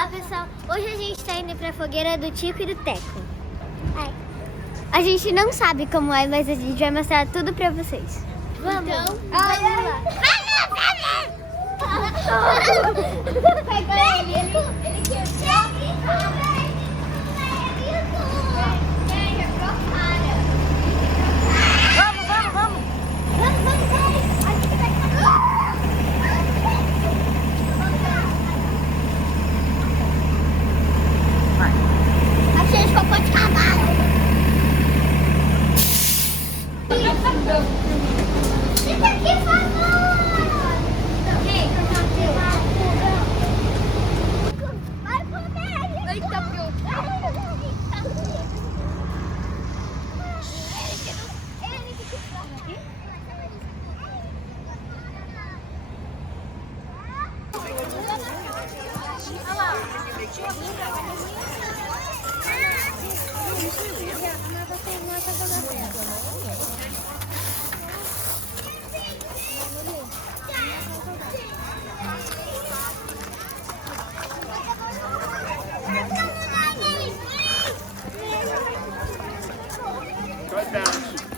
Olá pessoal, hoje a gente tá indo pra fogueira do Tico e do Teco. A gente não sabe como é, mas a gente vai mostrar tudo pra vocês. Vamos! Então, vamos lá! Pegou ele quer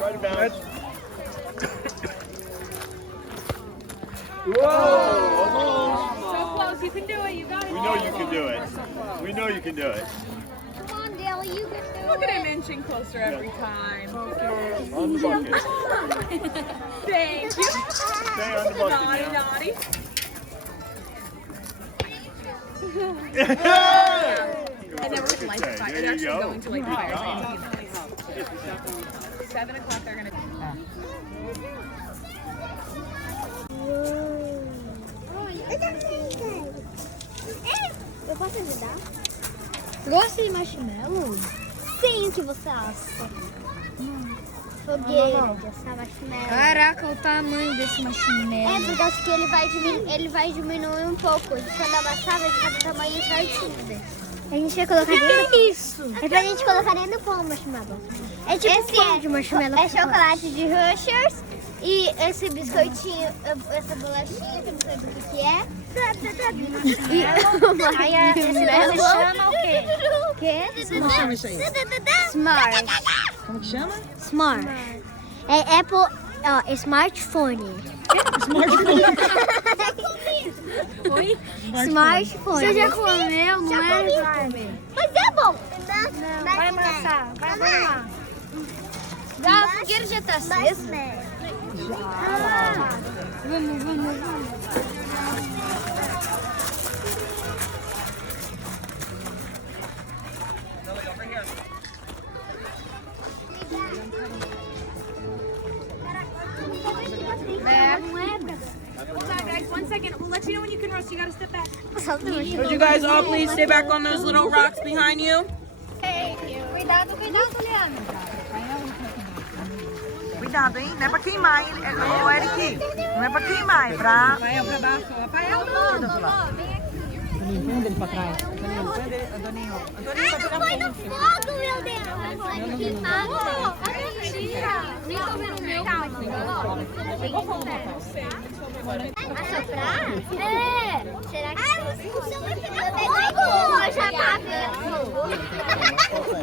Try to balance. Whoa! Almost. So close, you can do it, you got it. We know you can do it. We know you can do it. Come on, Della, you can do Look at him inching closer every time. On the bucket. Thank you. Stay on the bucket Naughty, now. naughty. And then we're going to light the fire. There They're you actually go. going to light the Good fire. job. 7 o'clock they're going to... Eu posso ajudar? Gosta de marshmallow? Sim, o que você acha? Fogueira de assar marshmallow. Caraca, o tamanho desse É, marshmallow. porque acho que ele vai diminuir um pouco. Quando amassar, vai ficar do tamanho certinho dele. A gente vai colocar dentro. Que isso? É pra gente colocar dentro do pão marshmallow. É tipo Esse pão é de marshmallow. É chocolate de Rushers. E esse biscoitinho, essa bolachinha, que eu não sei do que é. Aí esse se chama o quê? Que? Como chama isso aí? Smart. Como que chama? Smart. É Apple, ó, smartphone. Oi? Smartphone. Você já comeu, não é? Mas é bom. Não, vai amassar, vai lá. A fogueira já tá acesa? Vamos. Guys, 1 second. We'll let you know when you can roast. You gotta step back. Would you guys all please stay back on those little rocks behind you? Cuidado, Leandro. Cuidado, hein? Não é pra queimar, hein? Ô, Eric, não é pra queimar, é pra... Rafael pra baixo. Rafael, Toninho, põe ele pra trás. Toninho, põe ele, Toninho. Toninho, vai pegar Foi no fogo, meu Deus. Vai queimar. mentira. Nem tô vendo o meu. Calma. Assoprar? É. Será que... o seu vai pegar fogo. Já tá vendo.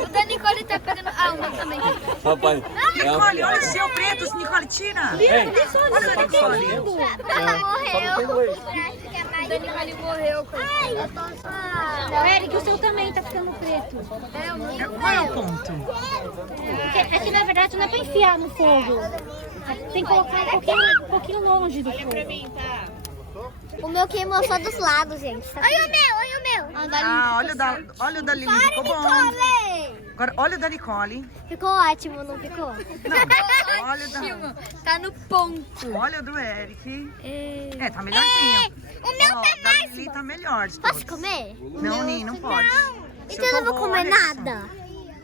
O da Nicole tá pegando. Ah, o meu também. Rapaz, Nicole, olha o seu preto, Nicole, tira. Olha o da Nicole. Ela morreu. O da Nicole morreu. Não, Eric, o seu também tá ficando preto. Qual é o ponto? É que na verdade não é pra enfiar no fogo. Tem que colocar um pouquinho longe do fogo. O meu queimou só dos lados, gente. Olha o meu. Ah, olha o da Lili, ficou bom. Agora, olha o da Nicole. Ficou ótimo, não ficou? Não, olha o da... Tá no ponto. Olha o do Eric. É, tá melhorzinho. O meu Ó, tá da mais. Lili tá melhor de Posso todos. comer? Não, Ninho, não pode. Então eu não vou comer nada.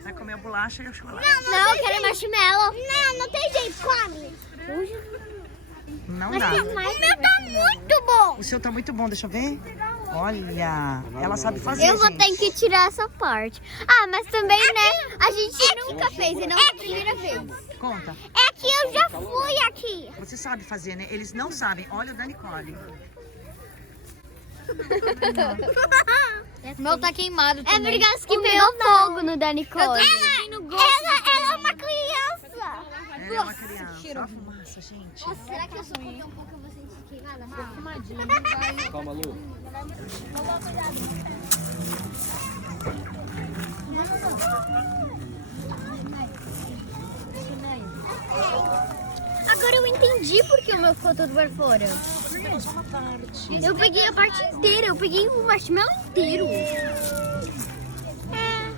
Vai comer a bolacha e o chocolate. Não, eu quero marshmallow. Não tem jeito, come. Não Mas dá. tem mais. O meu tá muito bom. O seu tá muito bom, deixa eu ver. Olha, ela sabe fazer, Eu vou gente. ter que tirar essa parte. Ah, mas também, né? A gente nunca fez e não é a primeira vez. Conta. É que eu já fui aqui. Você sabe fazer, né? Eles não sabem. Olha o da Nicole. O meu tá queimado É também. por causa que pegou fogo no da Nicole. Eu tô Ela é uma criança. Ela é uma criança. Olha a fumaça, gente. Nossa, será que eu sou um pouco eu vou sentir queimada? fumadinha, não vai. Calma, Lu. Agora eu entendi porque o meu ficou todo para fora. Eu peguei a parte inteira, eu peguei o marshmallow inteiro.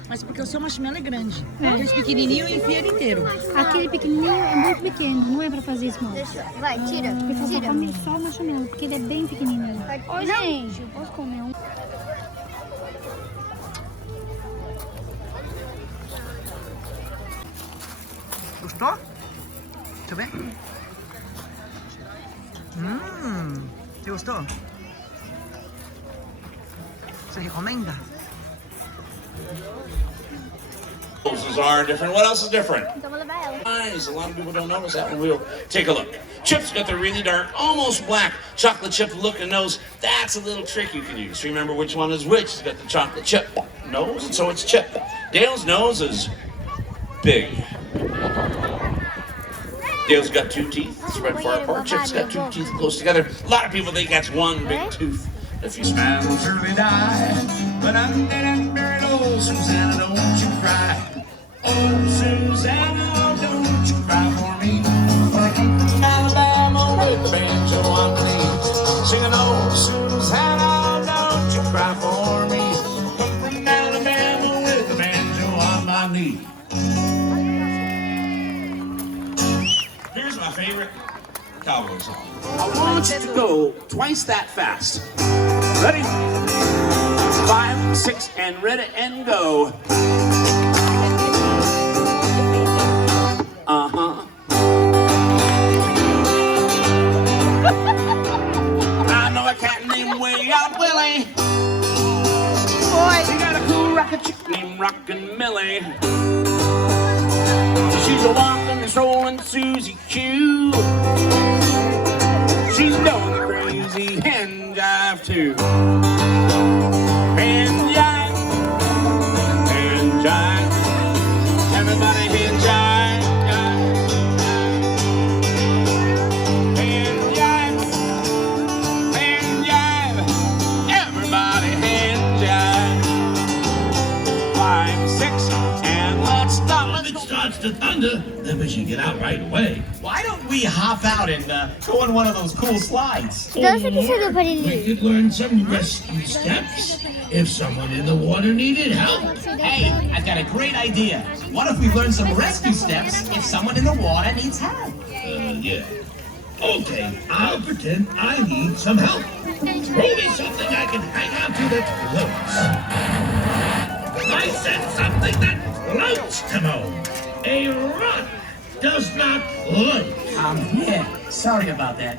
Mas porque o seu marshmallow é grande. Aqueles pequenininhos enfia ele inteiro. Aquele pequenininho é muito pequeno, não é pra fazer isso, não. Vai, tira, Eu tira. só comer só o marshmallow, porque ele é bem pequenininho. Ô, gente, eu posso comer um? Gostou? Deixa eu ver. Você gostou? Você recomenda? Noses are different. What else is different? Então vou levar ela. Eyes. A lot of people don't notice that one. We'll take a look. Chip's got the really dark, almost black chocolate chip looking nose. That's a little trick you can use. Remember which one is which. It's got the chocolate chip nose, and so it's Chip. Dale's nose is big. Dale's got two teeth spread far apart. Chip's got two teeth close together. A lot of people think that's one big tooth. If you smile, will surely die. But under that very old Susanna, don't you cry. Oh, Susanna, don't you cry for me. For I come from Alabama with the banjo on my knee. Singing, oh, Susanna, don't you cry for me. Come from Alabama with the banjo on my knee. Here's my favorite cowboy song. I want you to go twice that fast. Ready? 5, 6, and ready and go. I know a cat named Way Out Willie. Boy, he got a cool rockin' chick named Rockin' Millie. She's a walking and strolling Susie Q. She's doing the crazy hand jive too. Hand jive, hand jive. Everybody hand jive, hand jive, hand jive. Everybody hand jive. 5, 6, and let's stop. If it starts to thunder, then we should get out right away. Why don't we hop out and go on one of those cool slides? Então você precisa do We aparelhinho. could learn some rescue steps if someone in the water needed help. Hey, I've got a great idea. What if we learn some rescue steps if someone in the water needs help? Yeah. Okay, I'll pretend I need some help. Throw me something I can hang on to that floats. I said something that floats, Timon. A rock does not float. Yeah, sorry about that.